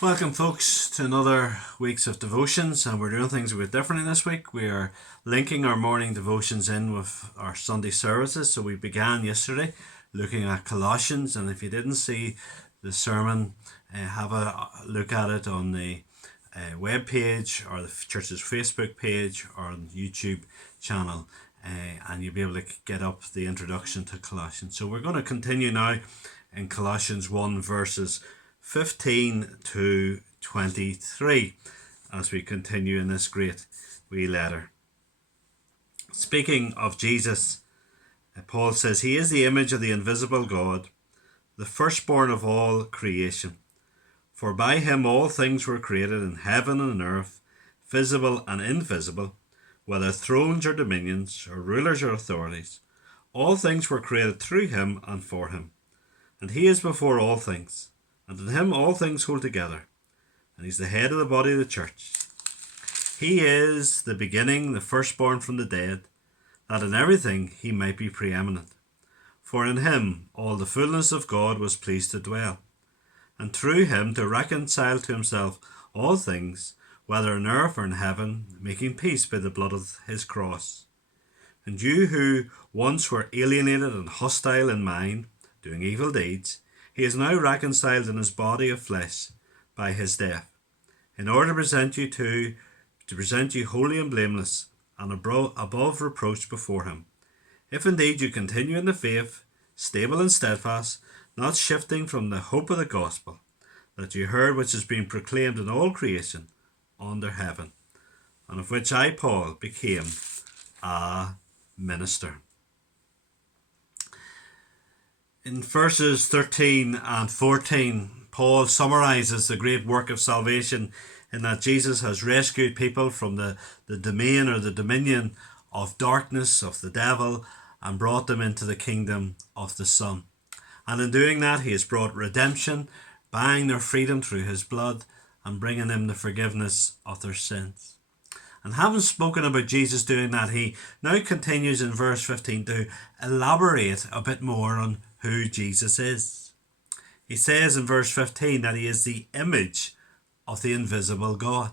Welcome, folks, to another week's of devotions, and we're doing things a bit differently this week. We are linking our morning devotions in with our Sunday services. So we began yesterday looking at Colossians, and if you didn't see the sermon, have a look at it on the web page or the church's Facebook page or on the YouTube channel, and you'll be able to get up the introduction to Colossians. So we're going to continue now in Colossians 1 verses 15 to 23 as we continue in this great wee letter. Speaking of Jesus, Paul says, He is the image of the invisible God, the firstborn of all creation. For by him all things were created in heaven and on earth, visible and invisible, whether thrones or dominions, or rulers or authorities. All things were created through him and for him. And he is before all things, and in him all things hold together. And he's the head of the body of the church. He is the beginning, the firstborn from the dead, that in everything he might be preeminent. For in him all the fullness of God was pleased to dwell, and through him to reconcile to himself all things, whether on earth or in heaven, making peace by the blood of his cross. And you who once were alienated and hostile in mind, doing evil deeds, he is now reconciled in his body of flesh by his death, in order to present you holy and blameless and above reproach before him. If indeed you continue in the faith, stable and steadfast, not shifting from the hope of the gospel that you heard, which has been proclaimed in all creation under heaven, and of which I, Paul, became a minister. In verses 13 and 14, Paul summarizes the great work of salvation in that Jesus has rescued people from the domain or the dominion of darkness, of the devil, and brought them into the kingdom of the Son. And in doing that, he has brought redemption, buying their freedom through his blood, and bringing them the forgiveness of their sins. And having spoken about Jesus doing that, he now continues in verse 15 to elaborate a bit more on who Jesus is. He says in verse 15 that he is the image of the invisible God.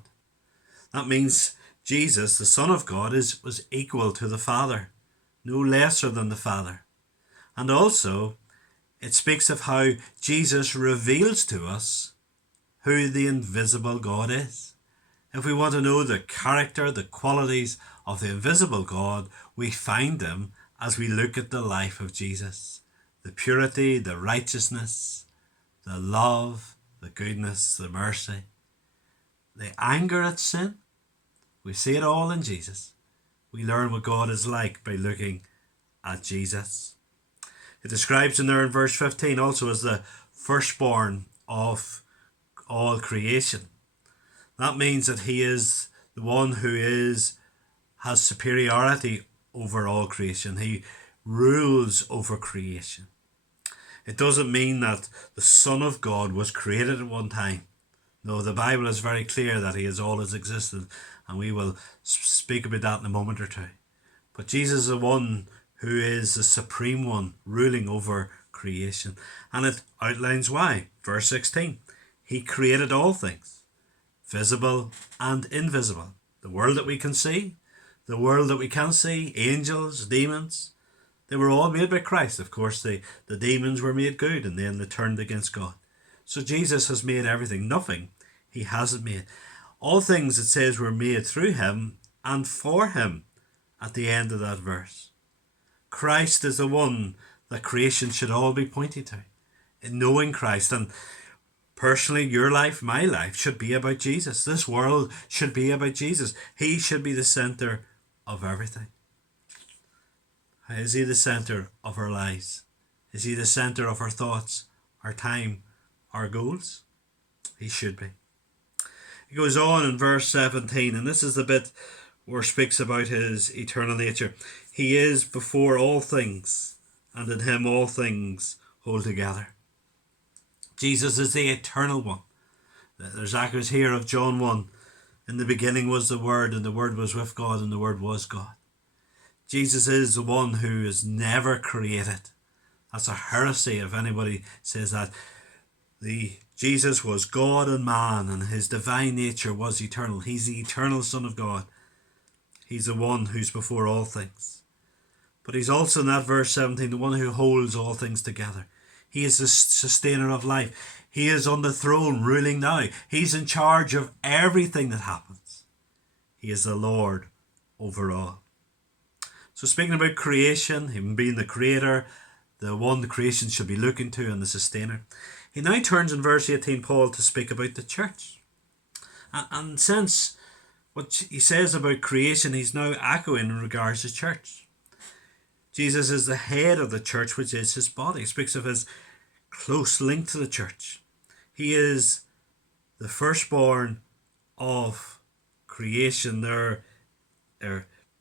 That means Jesus, the Son of God, was equal to the Father, no lesser than the Father. And also, it speaks of how Jesus reveals to us who the invisible God is. If we want to know the character, the qualities of the invisible God, we find them as we look at the life of Jesus. The purity, the righteousness, the love, the goodness, the mercy, the anger at sin. We see it all in Jesus. We learn what God is like by looking at Jesus. It describes in there in verse 15 also as the firstborn of all creation. That means that he is the one who has superiority over all creation. He rules over creation. It doesn't mean that the Son of God was created at one time. No, the Bible is very clear that he has always existed, and we will speak about that in a moment or two. But Jesus is the one who is the supreme one, ruling over creation. And it outlines why. Verse 16, he created all things, visible and invisible. The world that we can see, the world that we can't see, angels, demons, they were all made by Christ. Of course, the demons were made good and then they turned against God. So Jesus has made everything. Nothing he hasn't made. All things, it says, were made through him and for him at the end of that verse. Christ is the one that creation should all be pointing to. In knowing Christ, and personally, your life, my life, should be about Jesus. This world should be about Jesus. He should be the centre of everything. Is he the centre of our lives? Is he the centre of our thoughts, our time, our goals? He should be. He goes on in verse 17, and this is the bit where it speaks about his eternal nature. He is before all things, and in him all things hold together. Jesus is the eternal one. There's echoes here of John 1. In the beginning was the Word, and the Word was with God, and the Word was God. Jesus is the one who is never created. That's a heresy if anybody says that. The Jesus was God and man, and his divine nature was eternal. He's the eternal Son of God. He's the one who's before all things. But he's also, in that verse 17, the one who holds all things together. He is the sustainer of life. He is on the throne ruling now. He's in charge of everything that happens. He is the Lord over all. So speaking about creation, him being the creator, the one the creation should be looking to, and the sustainer, he now turns in verse 18, Paul, to speak about the church. And since what he says about creation, he's now echoing in regards to church. Jesus is the head of the church, which is his body. He speaks of his close link to the church. He is the firstborn of creation.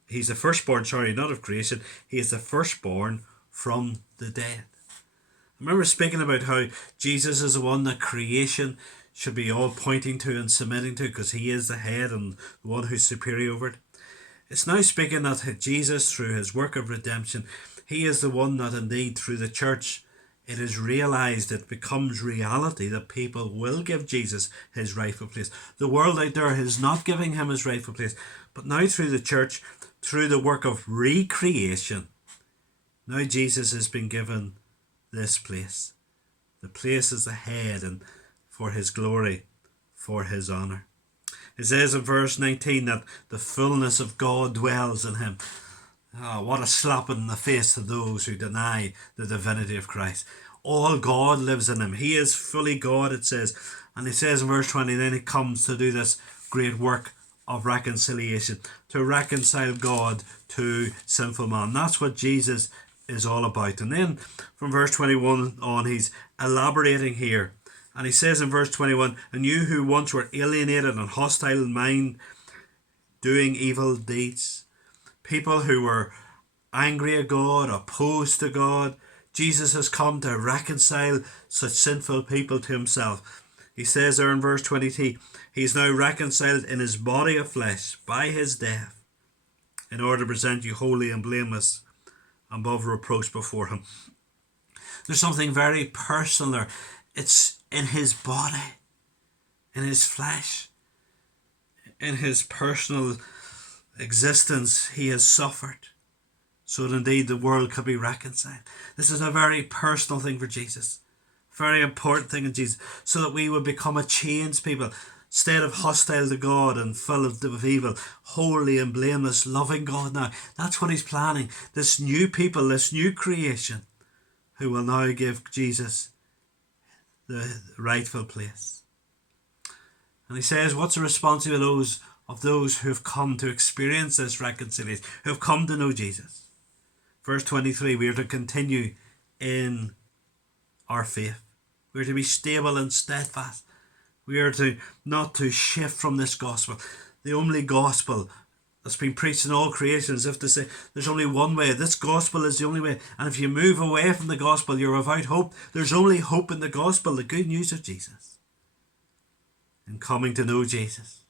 He's the firstborn, not of creation. He is the firstborn from the dead. I remember speaking about how Jesus is the one that creation should be all pointing to and submitting to, because he is the head and the one who's superior over it. It's now speaking that Jesus, through his work of redemption, he is the one that indeed through the church it is realised, it becomes reality that people will give Jesus his rightful place. The world out there is not giving him his rightful place. But now through the church, through the work of recreation, now Jesus has been given this place. The place is the head, and for his glory, for his honour. It says in verse 19 that the fullness of God dwells in him. Oh, what a slap in the face to those who deny the divinity of Christ. All God lives in him. He is fully God, it says. And it says in verse 20, then he comes to do this great work of reconciliation, to reconcile God to sinful man. That's what Jesus is all about. And then from verse 21 on, he's elaborating here. And he says in verse 21, and you who once were alienated and hostile in mind, doing evil deeds, people who were angry at God, opposed to God, Jesus has come to reconcile such sinful people to himself. He says there in verse 22, he's now reconciled in his body of flesh by his death, in order to present you holy and blameless, above reproach before him. There's something very personal there. It's in his body, in his flesh, in his personal existence. He has suffered so that indeed the world could be reconciled. This is a very personal thing for Jesus, very important thing in Jesus, so that we would become a changed people. Instead of hostile to God and full of evil, holy and blameless, loving God now. That's what he's planning. This new people, this new creation, who will now give Jesus the rightful place. And he says, what's the responsibility of those who have come to experience this reconciliation, who have come to know Jesus? Verse 23, we are to continue in our faith. We are to be stable and steadfast. We are to not to shift from this gospel. The only gospel that's been preached in all creation, as if to say there's only one way. This gospel is the only way. And if you move away from the gospel, you're without hope. There's only hope in the gospel, the good news of Jesus. In coming to know Jesus,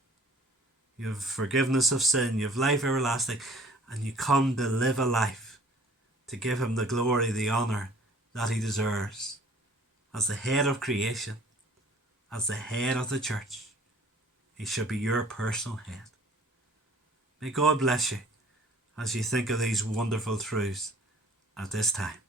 you have forgiveness of sin, you have life everlasting, and you come to live a life to give him the glory, the honour that he deserves as the head of creation. As the head of the church, he should be your personal head. May God bless you as you think of these wonderful truths at this time.